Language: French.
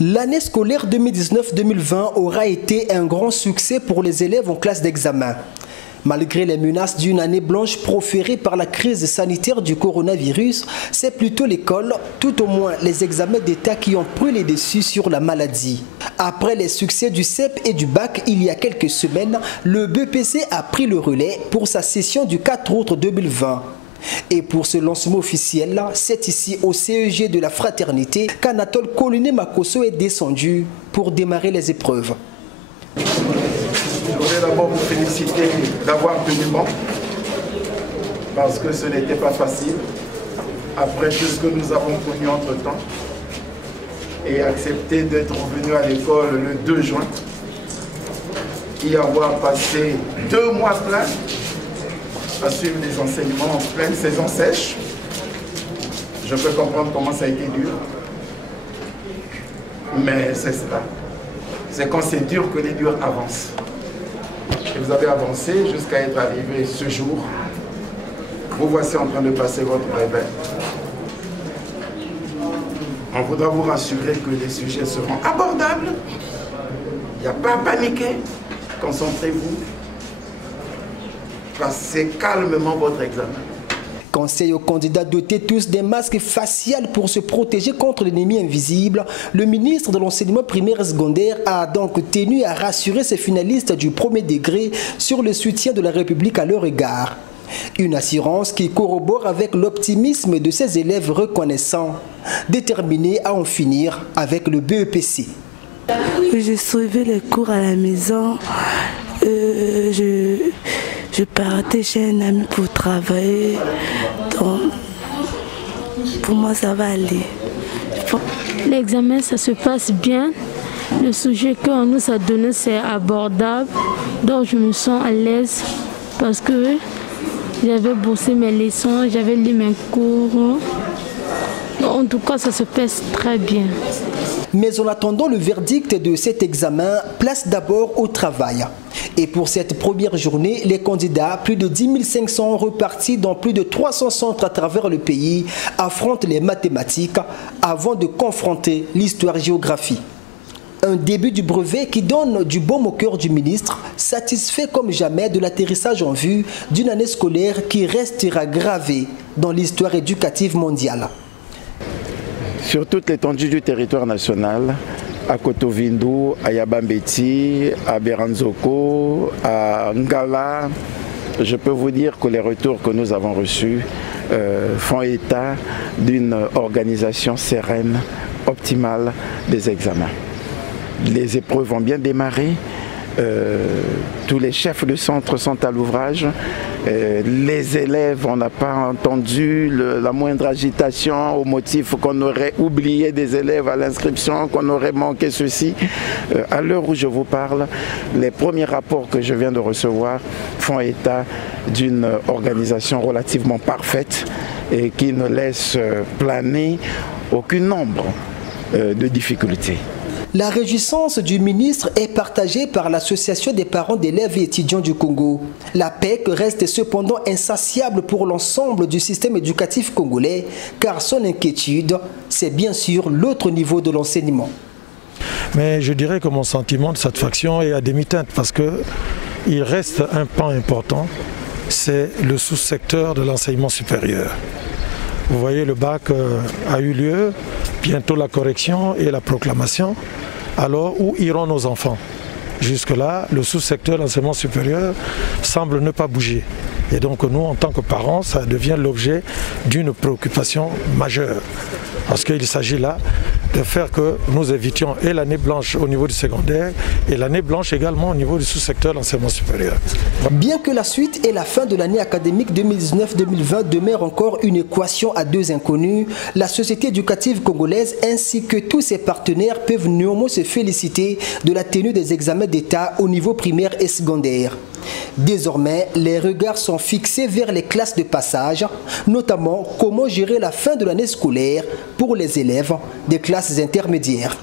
L'année scolaire 2019-2020 aura été un grand succès pour les élèves en classe d'examen. Malgré les menaces d'une année blanche proférée par la crise sanitaire du coronavirus, c'est plutôt l'école, tout au moins les examens d'État qui ont pris les dessus sur la maladie. Après les succès du CEP et du bac il y a quelques semaines, le BEPC a pris le relais pour sa session du 4 août 2020. Et pour ce lancement officiel, c'est ici au CEG de la Fraternité qu'Anatole Colinet Makosso est descendu pour démarrer les épreuves. Je voudrais d'abord vous féliciter d'avoir tenu bon, parce que ce n'était pas facile, après tout ce que nous avons connu entre-temps, et accepter d'être revenu à l'école le 2 juin, y avoir passé 2 mois pleins, à suivre des enseignements en pleine saison sèche. Je peux comprendre comment ça a été dur, mais c'est cela. C'est quand c'est dur que les durs avancent. Et vous avez avancé jusqu'à être arrivé ce jour. Vous voici en train de passer votre réveil. On voudra vous rassurer que les sujets seront abordables. Il n'y a pas à paniquer. Concentrez-vous. Passez calmement votre examen. Conseil aux candidats dotés tous des masques faciaux pour se protéger contre l'ennemi invisible. Le ministre de l'enseignement primaire et secondaire a donc tenu à rassurer ses finalistes du premier degré sur le soutien de la République à leur égard. Une assurance qui corrobore avec l'optimisme de ses élèves reconnaissants, déterminés à en finir avec le BEPC. J'ai suivi les cours à la maison. Je partais chez un ami pour travailler, donc pour moi ça va aller. L'examen ça se passe bien, le sujet qu'on nous a donné c'est abordable, donc je me sens à l'aise parce que j'avais bossé mes leçons, j'avais lu mes cours, en tout cas ça se passe très bien. Mais en attendant le verdict de cet examen, place d'abord au travail. Et pour cette première journée, les candidats, plus de 10 500 repartis dans plus de 300 centres à travers le pays, affrontent les mathématiques avant de confronter l'histoire-géographie. Un début du brevet qui donne du baume au cœur du ministre, satisfait comme jamais de l'atterrissage en vue d'une année scolaire qui restera gravée dans l'histoire éducative mondiale. Sur toute l'étendue du territoire national, à Kotovindu, à Yabambeti, à Beranzoko, à Ngala, je peux vous dire que les retours que nous avons reçus font état d'une organisation sereine, optimale des examens. Les épreuves ont bien démarré. Tous les chefs de centre sont à l'ouvrage. Les élèves, on n'a pas entendu la moindre agitation au motif qu'on aurait oublié des élèves à l'inscription, qu'on aurait manqué ceci. À l'heure où je vous parle, les premiers rapports que je viens de recevoir font état d'une organisation relativement parfaite et qui ne laisse planer aucune ombre de difficultés. La réjouissance du ministre est partagée par l'Association des parents d'élèves et étudiants du Congo. La PEC reste cependant insatiable pour l'ensemble du système éducatif congolais, car son inquiétude, c'est bien sûr l'autre niveau de l'enseignement. Mais je dirais que mon sentiment de satisfaction est à demi-teinte, parce qu'il reste un pan important, c'est le sous-secteur de l'enseignement supérieur. Vous voyez, le bac a eu lieu, bientôt la correction et la proclamation. Alors, où iront nos enfants? Jusque-là, le sous-secteur de l'enseignement supérieur semble ne pas bouger. Et donc nous, en tant que parents, ça devient l'objet d'une préoccupation majeure. Parce qu'il s'agit là de faire que nous évitions et l'année blanche au niveau du secondaire et l'année blanche également au niveau du sous-secteur de l'enseignement supérieur. Bien que la suite et la fin de l'année académique 2019-2020 demeurent encore une équation à deux inconnus, la société éducative congolaise ainsi que tous ses partenaires peuvent néanmoins se féliciter de la tenue des examens d'État au niveau primaire et secondaire. Désormais, les regards sont fixés vers les classes de passage, notamment comment gérer la fin de l'année scolaire pour les élèves des classes intermédiaires.